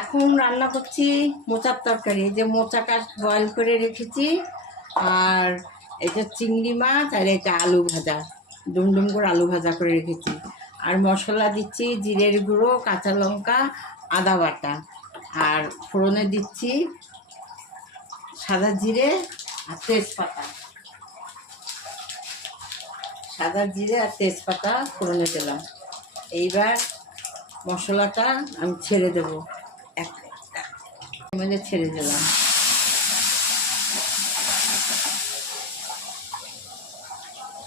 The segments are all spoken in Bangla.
এখন রান্না করছি মোচার তরকারি। এই যে মোচাটা বয়েল করে রেখেছি, আর এটা চিংড়ি মাছ, আর এটা আলু ভাজা, ডুমডুম করে আলু ভাজা করে রেখেছি। আর মশলা দিচ্ছি জিরের গুঁড়ো, কাঁচা লঙ্কা, আদা বাটা, আর ফোড়নে দিচ্ছি সাদা জিরে আর তেজপাতা। সাদা জিরে আর তেজপাতা ফোড়নে দিলাম। এইবার মশলাটা আমি ছেড়ে দেবো, মধ্যে ছেড়ে দিলাম।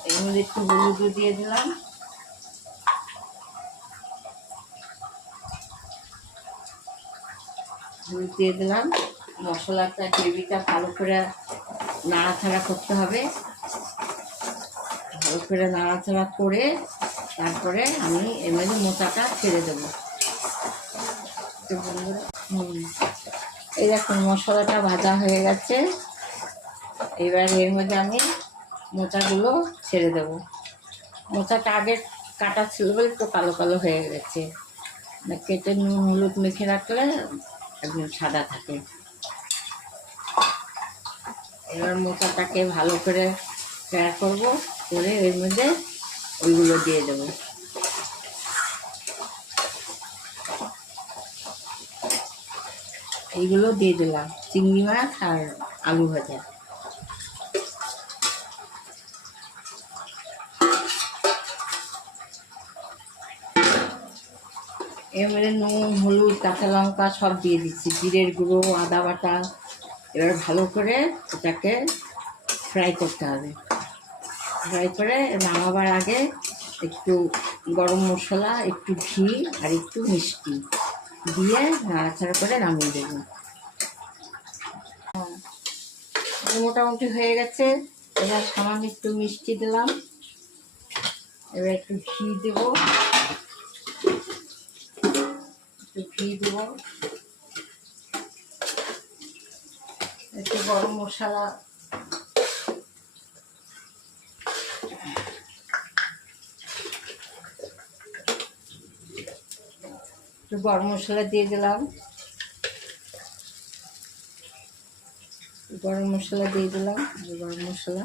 এর মধ্যে একটু হলুদও দিয়ে দিলাম, হলুদ দিয়ে দিলাম। মশলাটা গ্রেভিটা ভালো করে নাড়াচাড়া করতে হবে। ভালো করে নাড়াচাড়া করে তারপরে আমি এর মধ্যে মোচাটা ছেড়ে দেবো। এই দেখুন মশলাটা ভাজা হয়ে গেছে। এবার এর মধ্যে আমি মোচাগুলো ছেড়ে দেবো। মোচাটা আগে কাটা ছিল বলে একটু কালো কালো হয়ে গেছে, কেটে নুন হলুদ মেখে রাখলে একদম সাদা থাকে। এবার মোচাটাকে ভালো করে ফ্রাই করবো, করে এর মধ্যে ওইগুলো দিয়ে দেবো। এইগুলো দিয়ে দিলাম, চিংড়ি মাছ আর আলু ভাজা। এর মধ্যে নুন হলুদ কাঁচা লঙ্কা সব দিয়ে দিচ্ছি, জিরের গুঁড়ো, আদা বাটা। এবার ভালো করে এটাকে ফ্রাই করতে হবে। ফ্রাই করে নামাবার আগে একটু গরম মশলা, একটু ঘি আর একটু মিষ্টি দিয়ে নাড়াচাড়া করে নামিয়ে দেবো। মোটামুটি হয়ে গেছে। এবার সামান্য একটু মিষ্টি দিলাম, এবার একটু ঘি দেবো, একটু গরম মশলা, দিয়ে দিলাম, গরম মশলা।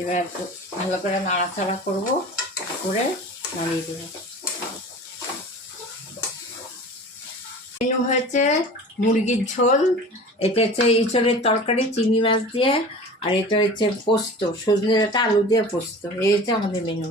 এবার ভালো করে নাড়াচাড়া করবো, করে নামিয়ে দেবো। মেনু হয়েছে মুরগির ঝোল, এটা হচ্ছে ইঁচড়ের তরকারি চিংড়ি মাছ দিয়ে, আর এটা হচ্ছে পোস্ত, সজনে ডাঁটা আলু দিয়ে পোস্ত। এই হচ্ছে আমাদের মেনু।